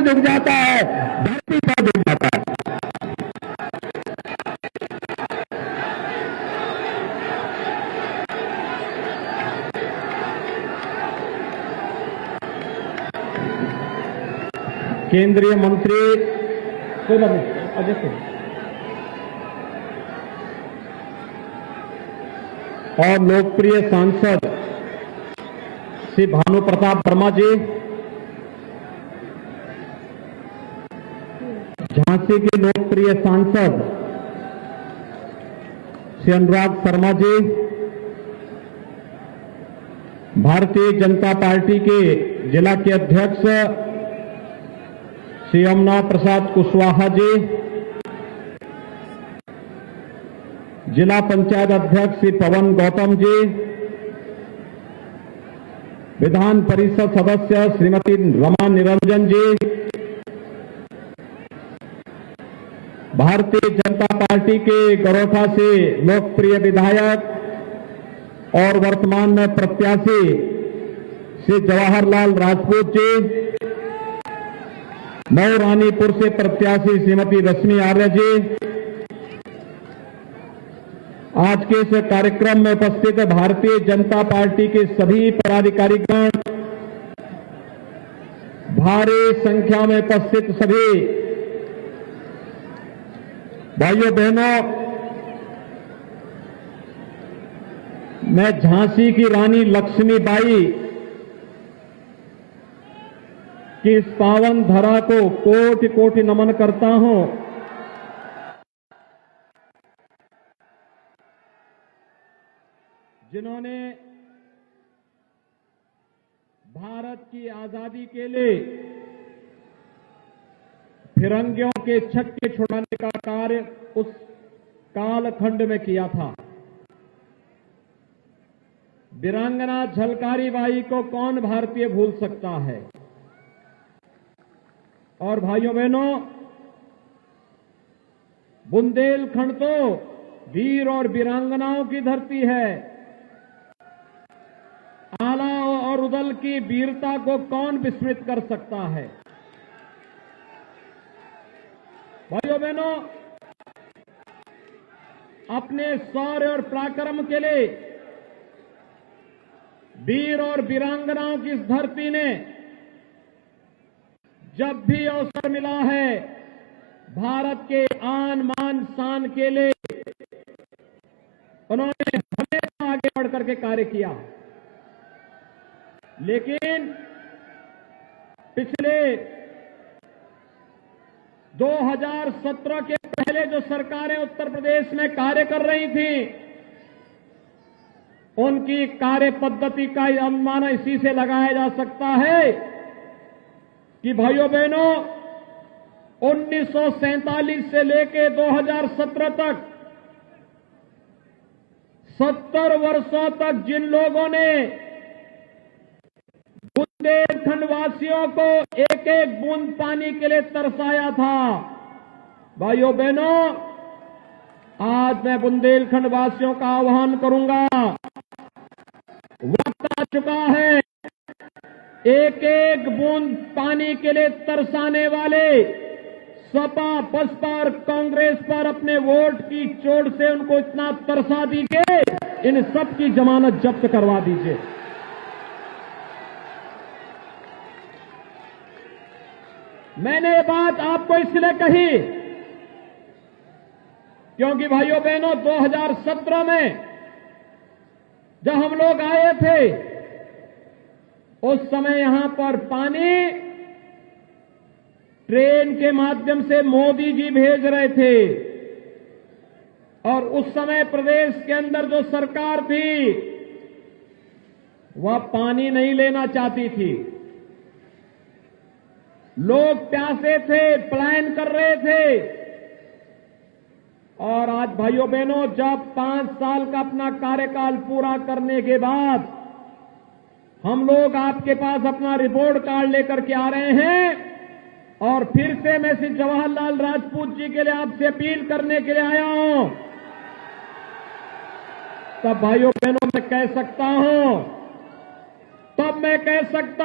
पत्थर झुक जाता है, धरती पर झुक जाता है। केंद्रीय मंत्री अजय सिंह और लोकप्रिय सांसद श्री भानु प्रताप वर्मा जी, झांसी के लोकप्रिय सांसद श्री अनुराग शर्मा जी, भारतीय जनता पार्टी के जिला के अध्यक्ष श्री यमुना प्रसाद कुशवाहा जी, जिला पंचायत अध्यक्ष श्री पवन गौतम जी, विधान परिषद सदस्य श्रीमती रमा निरंजन जी, भारतीय जनता पार्टी के गरोठा से लोकप्रिय विधायक और वर्तमान में प्रत्याशी श्री जवाहरलाल राजपूत जी, नौ रानीपुर से प्रत्याशी श्रीमती रश्मि आर्य जी, आज के इस कार्यक्रम में उपस्थित भारतीय जनता पार्टी के सभी पदाधिकारीगण, भारी संख्या में उपस्थित सभी भाइयों बहनों, मैं झांसी की रानी लक्ष्मीबाई की इस पावन धरा को कोटि कोटि नमन करता हूं। जिन्होंने भारत की आजादी के लिए फिरंगियों के छक्के छुड़ाने का कार्य उस कालखंड में किया था। वीरांगना झलकारी बाई को कौन भारतीय भूल सकता है। और भाइयों बहनों, बुंदेलखंड तो वीर और वीरांगनाओं की धरती है। आला और उदल की वीरता को कौन विस्मृत कर सकता है। भाइयों बहनों, अपने शौर्य और पराक्रम के लिए वीर और वीरांगनाओं की इस धरती ने जब भी अवसर मिला है, भारत के आन मान शान के लिए उन्होंने हमेशा आगे बढ़ करके कार्य किया। लेकिन पिछले 2017 के पहले जो सरकारें उत्तर प्रदेश में कार्य कर रही थी, उनकी कार्य पद्धति का अनुमान इसी से लगाया जा सकता है कि भाइयों बहनों, 1947 से लेकर 2017 तक 70 वर्षों तक जिन लोगों ने बुंदेलखंड वासियों को एक एक बूंद पानी के लिए तरसाया था, भाइयों बहनों, आज मैं बुंदेलखंड वासियों का आह्वान करूंगा। वक्त आ चुका है, एक एक बूंद पानी के लिए तरसाने वाले सपा, बसपा और कांग्रेस पर अपने वोट की चोट से उनको इतना तरसा दीजिए, इन सब की जमानत जब्त करवा दीजिए। मैंने ये बात आपको इसलिए कही क्योंकि भाइयों बहनों, 2017 में जब हम लोग आए थे, उस समय यहां पर पानी ट्रेन के माध्यम से मोदी जी भेज रहे थे और उस समय प्रदेश के अंदर जो सरकार थी वह पानी नहीं लेना चाहती थी। लोग प्यासे थे, पलायन कर रहे थे। और आज भाइयों बहनों, जब 5 साल का अपना कार्यकाल पूरा करने के बाद हम लोग आपके पास अपना रिपोर्ट कार्ड लेकर के आ रहे हैं और फिर से मैं श्री जवाहरलाल राजपूत जी के लिए आपसे अपील करने के लिए आया हूं, तब भाइयों बहनों मैं कह सकता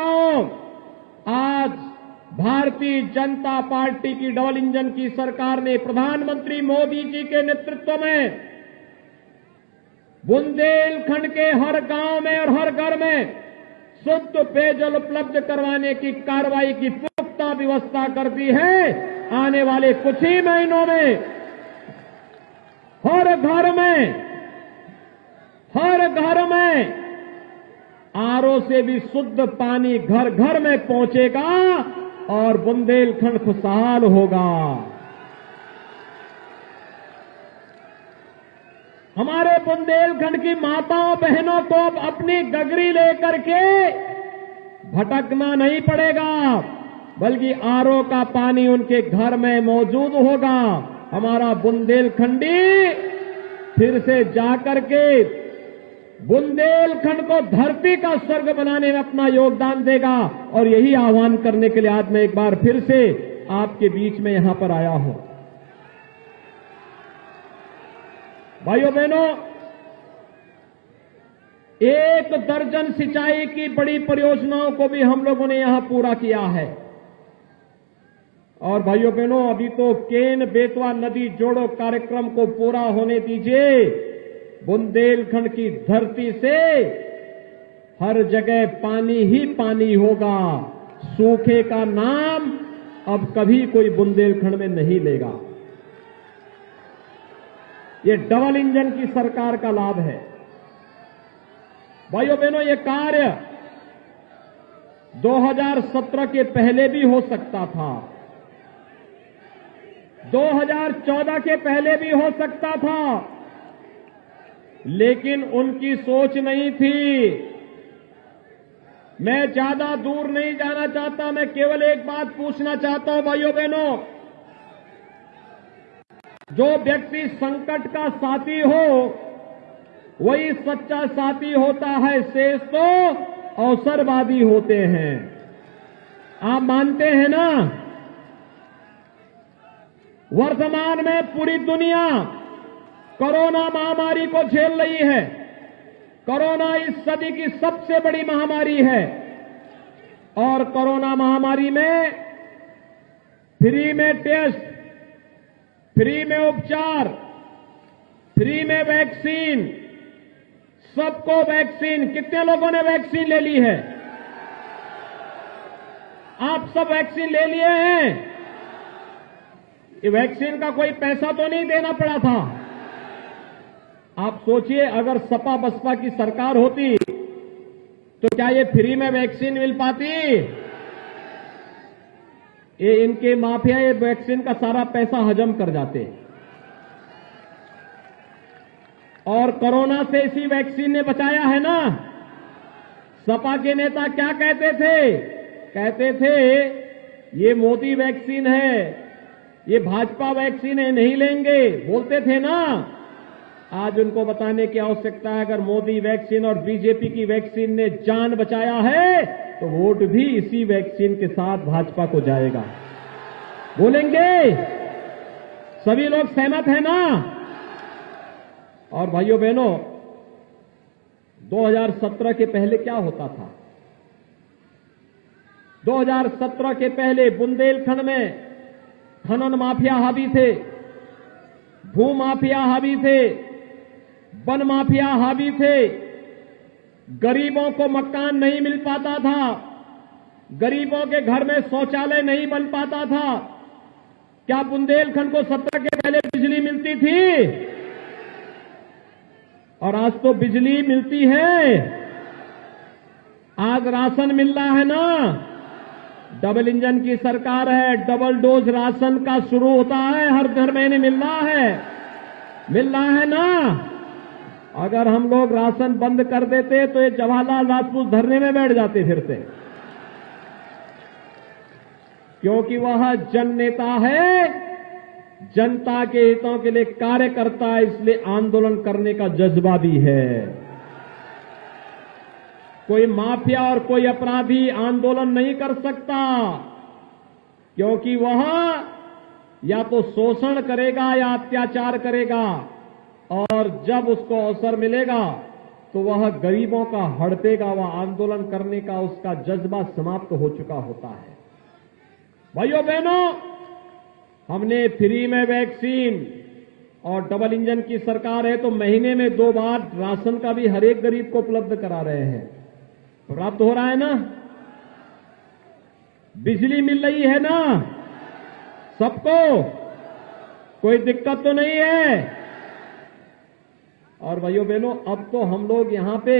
हूं, आज भारतीय जनता पार्टी की डबल इंजन की सरकार ने प्रधानमंत्री मोदी जी के नेतृत्व में बुंदेलखंड के हर गांव में और हर घर में शुद्ध पेयजल उपलब्ध करवाने की कार्रवाई की पुख्ता व्यवस्था कर दी है। आने वाले कुछ ही महीनों में हर घर में आरओ से भी शुद्ध पानी घर घर में पहुंचेगा और बुंदेलखंड खुशहाल होगा। हमारे बुंदेलखंड की माताओं बहनों को अब अपनी गगरी लेकर के भटकना नहीं पड़ेगा, बल्कि आरओ का पानी उनके घर में मौजूद होगा। हमारा बुंदेलखंडी फिर से जाकर के बुंदेलखंड को धरती का स्वर्ग बनाने में अपना योगदान देगा। और यही आह्वान करने के लिए आज मैं एक बार फिर से आपके बीच में यहां पर आया हूं। भाइयों बहनों, 1 दर्जन सिंचाई की बड़ी परियोजनाओं को भी हम लोगों ने यहां पूरा किया है। और भाइयों बहनों, अभी तो केन बेतवा नदी जोड़ो कार्यक्रम को पूरा होने दीजिए। बुंदेलखंड की धरती से हर जगह पानी ही पानी होगा। सूखे का नाम अब कभी कोई बुंदेलखंड में नहीं लेगा। ये डबल इंजन की सरकार का लाभ है। भाइयों बहनों, ये कार्य 2017 के पहले भी हो सकता था, 2014 के पहले भी हो सकता था, लेकिन उनकी सोच नहीं थी। मैं ज्यादा दूर नहीं जाना चाहता, मैं केवल एक बात पूछना चाहता हूं भाइयों बहनों, जो व्यक्ति संकट का साथी हो वही सच्चा साथी होता है, शेष तो अवसरवादी होते हैं। आप मानते हैं ना? वर्तमान में पूरी दुनिया कोरोना महामारी को झेल रही है। कोरोना इस सदी की सबसे बड़ी महामारी है और कोरोना महामारी में फ्री में टेस्ट, फ्री में उपचार, फ्री में वैक्सीन, सबको वैक्सीन। कितने लोगों ने वैक्सीन ले ली है? आप सब वैक्सीन ले लिए हैं? ये वैक्सीन का कोई पैसा तो नहीं देना पड़ा था। आप सोचिए, अगर सपा बसपा की सरकार होती तो क्या ये फ्री में वैक्सीन मिल पाती? ये इनके माफिया ये वैक्सीन का सारा पैसा हजम कर जाते। और कोरोना से इसी वैक्सीन ने बचाया है ना। सपा के नेता क्या कहते थे? कहते थे ये मोदी वैक्सीन है, ये भाजपा वैक्सीन है, नहीं लेंगे, बोलते थे ना। आज उनको बताने की आवश्यकता है, अगर मोदी वैक्सीन और बीजेपी की वैक्सीन ने जान बचाया है तो वोट भी इसी वैक्सीन के साथ भाजपा को जाएगा। बोलेंगे? सभी लोग सहमत हैं ना? और भाइयों बहनों, 2017 के पहले क्या होता था? 2017 के पहले बुंदेलखंड में खनन माफिया हावी थे, भू माफिया हावी थे, वन माफिया हावी थे। गरीबों को मकान नहीं मिल पाता था, गरीबों के घर में शौचालय नहीं बन पाता था। क्या बुंदेलखंड को 17 के पहले बिजली मिलती थी? और आज तो बिजली मिलती है, आज राशन मिल रहा है ना। डबल इंजन की सरकार है, डबल डोज राशन का शुरू होता है, हर महीने मिल रहा है ना। अगर हम लोग राशन बंद कर देते तो ये जवाहरलाल राजपूत धरने में बैठ जाते फिर से, क्योंकि वह जन नेता है, जनता के हितों के लिए कार्य करता है, इसलिए आंदोलन करने का जज्बा भी है। कोई माफिया और कोई अपराधी आंदोलन नहीं कर सकता, क्योंकि वह या तो शोषण करेगा या अत्याचार करेगा, और जब उसको अवसर मिलेगा तो वह गरीबों का हड़पेगा। वह आंदोलन करने का उसका जज्बा समाप्त हो चुका होता है। भाइयों बहनों, हमने फ्री में वैक्सीन और डबल इंजन की सरकार है तो महीने में 2 बार राशन का भी हर एक गरीब को उपलब्ध करा रहे हैं। प्राप्त हो रहा है ना? बिजली मिल रही है ना सबको? कोई दिक्कत तो नहीं है? और भाइयों बहनों, अब तो हम लोग यहां पे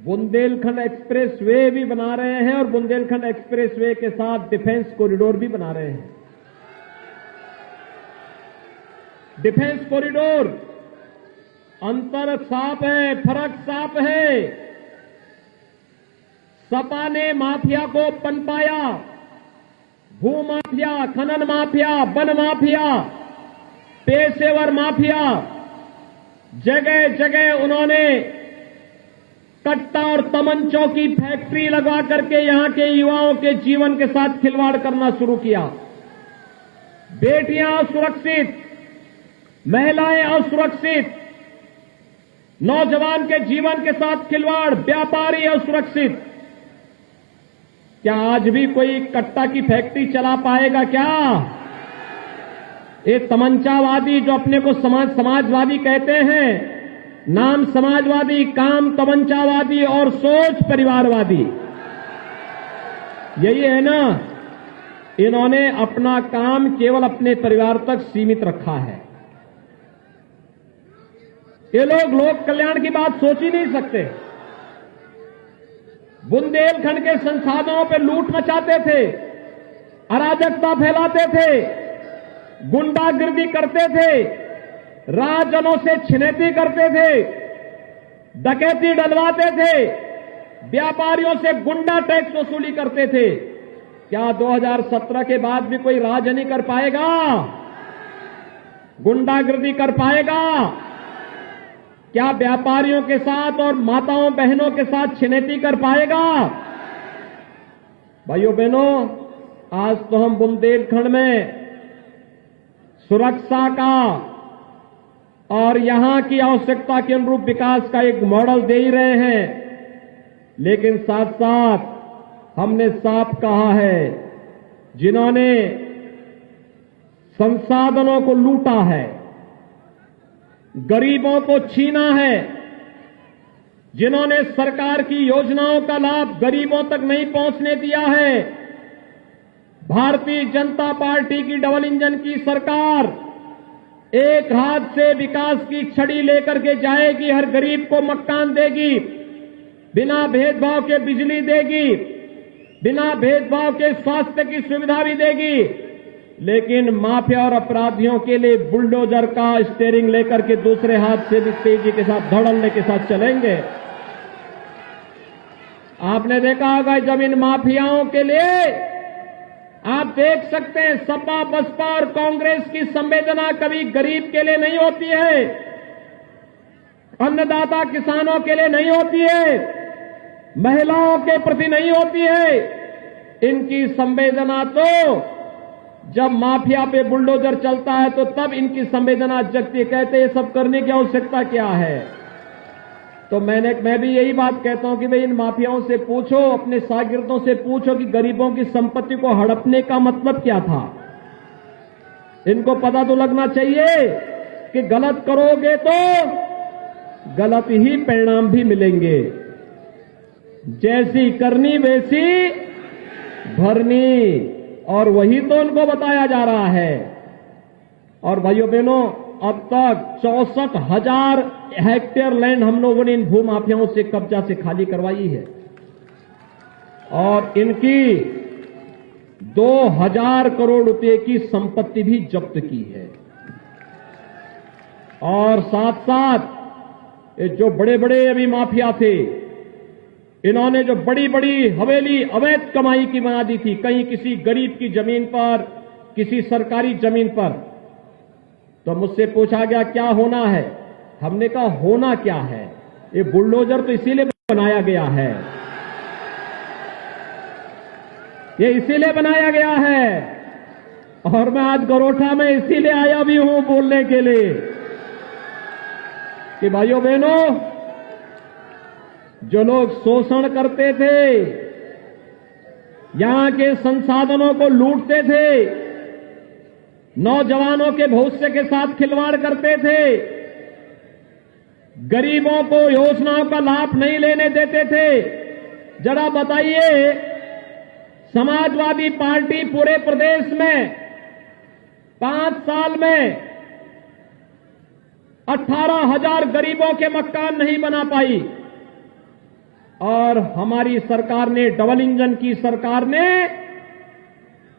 बुंदेलखंड एक्सप्रेस वे भी बना रहे हैं और बुंदेलखंड एक्सप्रेस वे के साथ डिफेंस कॉरिडोर भी बना रहे हैं। डिफेंस कॉरिडोर, अंतर साफ है, फर्क साफ है। सपा ने माफिया को पनपाया, भू माफिया, खनन माफिया, वन माफिया, पेशेवर माफिया, जगह जगह उन्होंने कट्टा और तमंचों की फैक्ट्री लगवा करके यहां के युवाओं के जीवन के साथ खिलवाड़ करना शुरू किया। बेटियां असुरक्षित, महिलाएं असुरक्षित, नौजवान के जीवन के साथ खिलवाड़, व्यापारी असुरक्षित। क्या आज भी कोई कट्टा की फैक्ट्री चला पाएगा क्या? ये तमंचावादी जो अपने को समाजवादी कहते हैं, नाम समाजवादी, काम तमंचावादी और सोच परिवारवादी, यही है ना? इन्होंने अपना काम केवल अपने परिवार तक सीमित रखा है। ये लोग कल्याण की बात सोच ही नहीं सकते। बुंदेलखंड के संसाधनों पर लूट मचाते थे, अराजकता फैलाते थे, गुंडागिर्दी करते थे, राजजनों से छिनैती करते थे, डकैती डलवाते थे, व्यापारियों से गुंडा टैक्स वसूली करते थे। क्या 2017 के बाद भी कोई राज नहीं कर पाएगा? गुंडागिर्दी कर पाएगा? क्या व्यापारियों के साथ और माताओं बहनों के साथ छिनैती कर पाएगा? भाइयों बहनों, आज तो हम बुंदेलखंड में सुरक्षा का और यहां की आवश्यकता के अनुरूप विकास का एक मॉडल दे ही रहे हैं, लेकिन साथ साथ हमने साफ कहा है, जिन्होंने संसाधनों को लूटा है, गरीबों को छीना है, जिन्होंने सरकार की योजनाओं का लाभ गरीबों तक नहीं पहुंचने दिया है, भारतीय जनता पार्टी की डबल इंजन की सरकार एक हाथ से विकास की छड़ी लेकर के जाएगी, हर गरीब को मकान देगी, बिना भेदभाव के बिजली देगी, बिना भेदभाव के स्वास्थ्य की सुविधा भी देगी, लेकिन माफिया और अपराधियों के लिए बुलडोजर का स्टीयरिंग लेकर के दूसरे हाथ से भी तेजी के साथ धड़ल्ले के साथ चलेंगे। आपने देखा होगा जमीन माफियाओं के लिए आप देख सकते हैं, सपा, बसपा और कांग्रेस की संवेदना कभी गरीब के लिए नहीं होती है, अन्नदाता किसानों के लिए नहीं होती है, महिलाओं के प्रति नहीं होती है। इनकी संवेदना तो जब माफिया पे बुलडोजर चलता है तो तब इनकी संवेदना जगती है। कहते ये सब करने की आवश्यकता क्या है? तो मैं भी यही बात कहता हूं कि भाई इन माफियाओं से पूछो, अपने शागिर्दों से पूछो कि गरीबों की संपत्ति को हड़पने का मतलब क्या था। इनको पता तो लगना चाहिए कि गलत करोगे तो गलत ही परिणाम भी मिलेंगे। जैसी करनी वैसी भरनी, और वही तो उनको बताया जा रहा है। और भाइयों बहनों, अब तक 64,000 हेक्टेयर लैंड हम लोगों ने इन भूमाफियाओं से कब्जा से खाली करवाई है और इनकी 2000 करोड़ रुपए की संपत्ति भी जब्त की है। और साथ साथ ये जो बड़े बड़े अभी माफिया थे, इन्होंने जो बड़ी बड़ी हवेली अवैध कमाई की बना दी थी, कहीं किसी गरीब की जमीन पर, किसी सरकारी जमीन पर। तो मुझसे पूछा गया क्या होना है? हमने कहा होना क्या है, ये बुलडोजर तो इसीलिए बनाया गया है, ये इसीलिए बनाया गया है। और मैं आज गरोठा में इसीलिए आया भी हूं बोलने के लिए कि भाइयों बहनों, जो लोग शोषण करते थे, यहां के संसाधनों को लूटते थे, नौजवानों के भविष्य के साथ खिलवाड़ करते थे, गरीबों को योजनाओं का लाभ नहीं लेने देते थे। जरा बताइए, समाजवादी पार्टी पूरे प्रदेश में 5 साल में 18,000 गरीबों के मकान नहीं बना पाई, और हमारी सरकार ने, डबल इंजन की सरकार ने,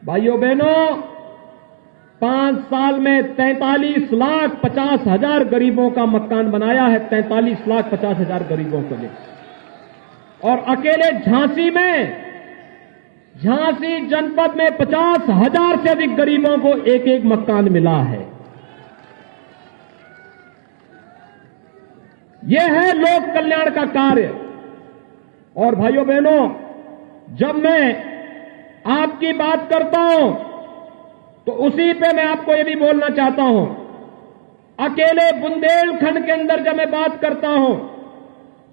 भाइयों बहनों, 5 साल में 43,50,000 गरीबों का मकान बनाया है। 43,50,000 गरीबों को लिए। और अकेले झांसी जनपद में 50,000 से अधिक गरीबों को एक एक मकान मिला है। यह है लोक कल्याण का कार्य। और भाइयों बहनों, जब मैं आपकी बात करता हूं तो उसी पे मैं आपको यह भी बोलना चाहता हूं, अकेले बुंदेलखंड के अंदर जब मैं बात करता हूं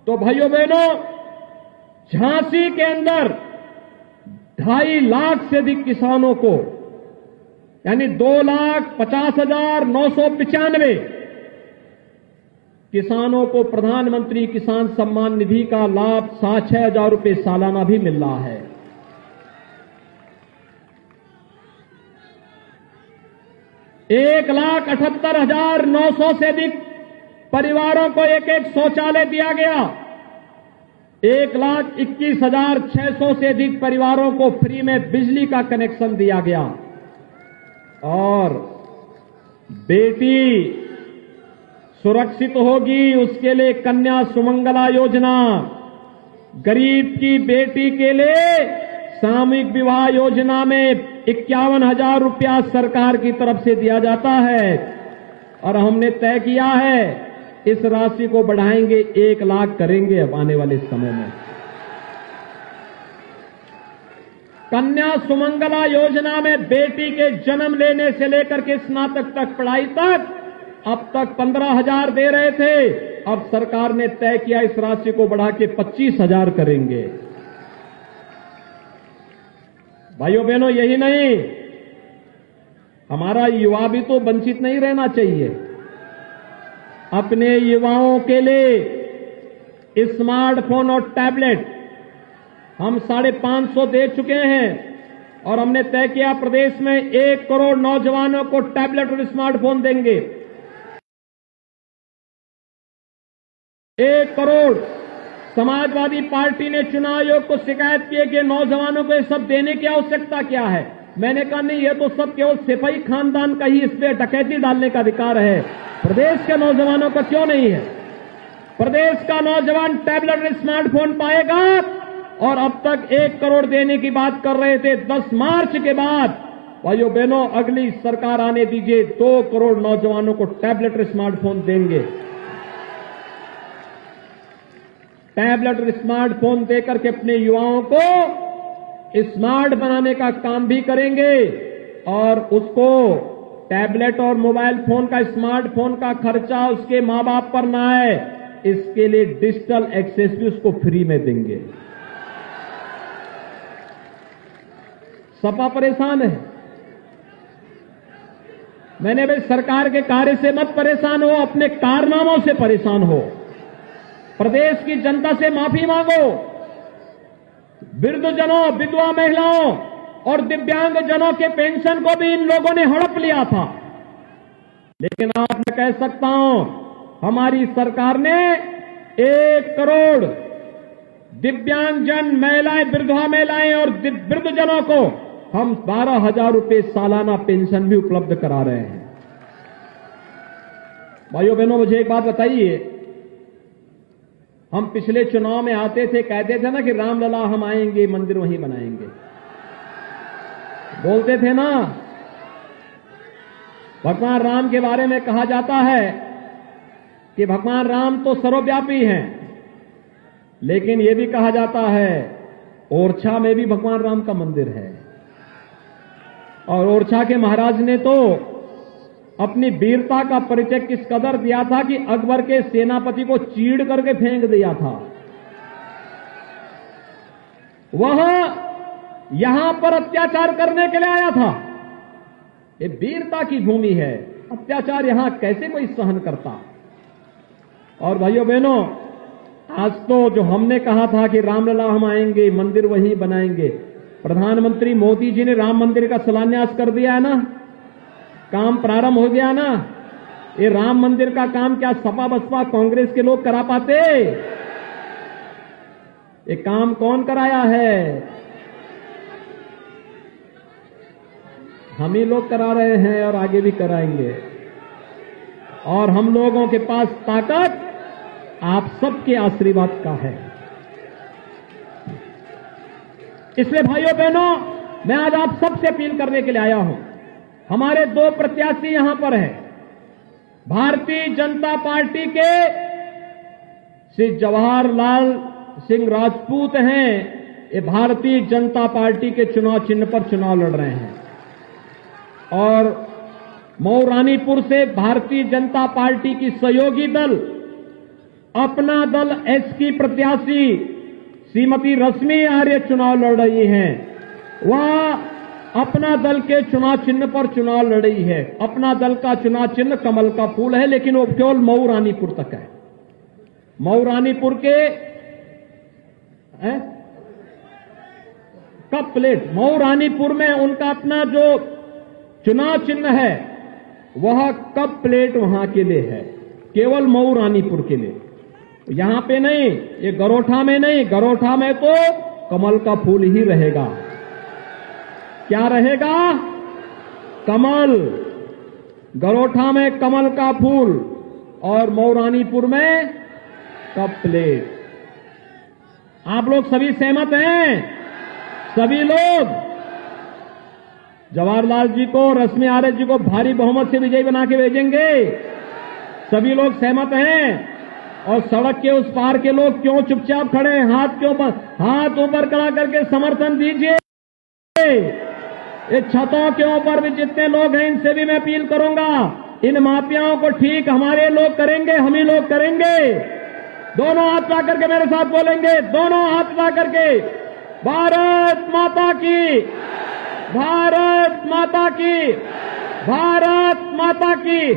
तो भाइयों बहनों, झांसी के अंदर 2.5 लाख से अधिक किसानों को, यानी 2,50,995 किसानों को प्रधानमंत्री किसान सम्मान निधि का लाभ 6,000 रुपये सालाना भी मिल रहा है। एक 1,78,900 से अधिक परिवारों को एक एक शौचालय दिया गया। 1,21,600 से अधिक परिवारों को फ्री में बिजली का कनेक्शन दिया गया। और बेटी सुरक्षित होगी, उसके लिए कन्या सुमंगला योजना, गरीब की बेटी के लिए सामूहिक विवाह योजना में 51,000 रुपया सरकार की तरफ से दिया जाता है। और हमने तय किया है इस राशि को बढ़ाएंगे, 1 लाख करेंगे अब आने वाले समय में। कन्या सुमंगला योजना में बेटी के जन्म लेने से लेकर के स्नातक तक पढ़ाई तक अब तक 15,000 दे रहे थे, अब सरकार ने तय किया इस राशि को बढ़ा के 25,000 करेंगे। भाइयों बहनों, यही नहीं, हमारा युवा भी तो वंचित नहीं रहना चाहिए। अपने युवाओं के लिए स्मार्टफोन और टैबलेट हम 550 दे चुके हैं, और हमने तय किया प्रदेश में 1 करोड़ नौजवानों को टैबलेट और स्मार्टफोन देंगे। 1 करोड़। समाजवादी पार्टी ने चुनाव आयोग को शिकायत की कि नौजवानों को ये सब देने की आवश्यकता क्या है। मैंने कहा नहीं, ये तो सब केवल सिपाही खानदान का ही इस पे डकैती डालने का अधिकार है, प्रदेश के नौजवानों का क्यों नहीं है। प्रदेश का नौजवान टैबलेट और स्मार्टफोन पाएगा। और अब तक 1 करोड़ देने की बात कर रहे थे, 10 मार्च के बाद भाइयों बहनों अगली सरकार आने दीजिए, 2 करोड़ नौजवानों को टैबलेट और स्मार्टफोन देंगे। टैबलेट और स्मार्टफोन देकर के अपने युवाओं को स्मार्ट बनाने का काम भी करेंगे, और उसको टैबलेट और मोबाइल फोन का, स्मार्टफोन का खर्चा उसके मां बाप पर ना आए, इसके लिए डिजिटल एक्सेस भी उसको फ्री में देंगे। सपा परेशान है। मैंने भाई सरकार के कार्य से मत परेशान हो, अपने कारनामों से परेशान हो। प्रदेश की जनता से माफी मांगो। वृद्धजनों, विधवा महिलाओं और दिव्यांग जनों के पेंशन को भी इन लोगों ने हड़प लिया था, लेकिन आज मैं कह सकता हूं हमारी सरकार ने 1 करोड़ दिव्यांगजन महिलाएं, विधवा महिलाएं और वृद्धजनों को हम 12,000 रुपये सालाना पेंशन भी उपलब्ध करा रहे हैं। भाइयों बहनों, मुझे एक बात बताइए, हम पिछले चुनाव में आते थे, कहते थे ना कि रामलला हम आएंगे, मंदिर वहीं बनाएंगे, बोलते थे ना। भगवान राम के बारे में कहा जाता है कि भगवान राम तो सर्वव्यापी हैं, लेकिन यह भी कहा जाता है ओरछा में भी भगवान राम का मंदिर है। और ओरछा के महाराज ने तो अपनी वीरता का परिचय किस कदर दिया था कि अकबर के सेनापति को चीड़ करके फेंक दिया था। वह यहां पर अत्याचार करने के लिए आया था। ये वीरता की भूमि है, अत्याचार यहां कैसे कोई सहन करता। और भाइयों बहनों, आज तो जो हमने कहा था कि रामलला हम आएंगे, मंदिर वही बनाएंगे, प्रधानमंत्री मोदी जी ने राम मंदिर का शिलान्यास कर दिया है ना, काम प्रारंभ हो गया ना। ये राम मंदिर का काम क्या सपा बसपा कांग्रेस के लोग करा पाते? ये काम कौन कराया है? हम ही लोग करा रहे हैं और आगे भी कराएंगे। और हम लोगों के पास ताकत आप सबके आशीर्वाद का है। इसलिए भाइयों बहनों, मैं आज आप सबसे अपील करने के लिए आया हूं। हमारे दो प्रत्याशी यहां पर हैं। भारतीय जनता पार्टी के श्री जवाहरलाल सिंह राजपूत हैं। ये भारतीय जनता पार्टी के चुनाव चिन्ह पर चुनाव लड़ रहे हैं। और मऊ रानीपुर से भारतीय जनता पार्टी की सहयोगी दल, अपना दल एस की प्रत्याशी श्रीमती रश्मि आर्य चुनाव लड़ रही हैं। वह अपना दल के चुनाव चिन्ह पर चुनाव लड़ रही है। अपना दल का चुनाव चिन्ह कमल का फूल है, लेकिन वो केवल मऊ रानीपुर तक है। मऊ रानीपुर के कप प्लेट, मऊ रानीपुर में उनका अपना जो चुनाव चिन्ह है वह कप प्लेट वहां के लिए है, केवल मऊ रानीपुर के लिए। यहां पे नहीं, ये गरोठा में नहीं, गरोठा में तो कमल का फूल ही रहेगा। क्या रहेगा? कमल। गरोठा में कमल का फूल और मऊ रानीपुर में कप प्लेट। आप लोग सभी सहमत हैं? सभी लोग जवाहरलाल जी को, रश्मि आर्य जी को भारी बहुमत से विजयी बना के भेजेंगे। सभी लोग सहमत हैं? और सड़क के उस पार के लोग क्यों चुपचाप खड़े हैं? हाथ ऊपर खड़ा करके समर्थन दीजिए। इस छतों के ऊपर भी जितने लोग हैं, इनसे भी मैं अपील करूंगा, इन माफियाओं को ठीक हमारे लोग करेंगे, हम ही लोग करेंगे। दोनों हाथ ला करके मेरे साथ बोलेंगे, दोनों हाथ ला करके, भारत माता की, भारत माता की, भारत माता की।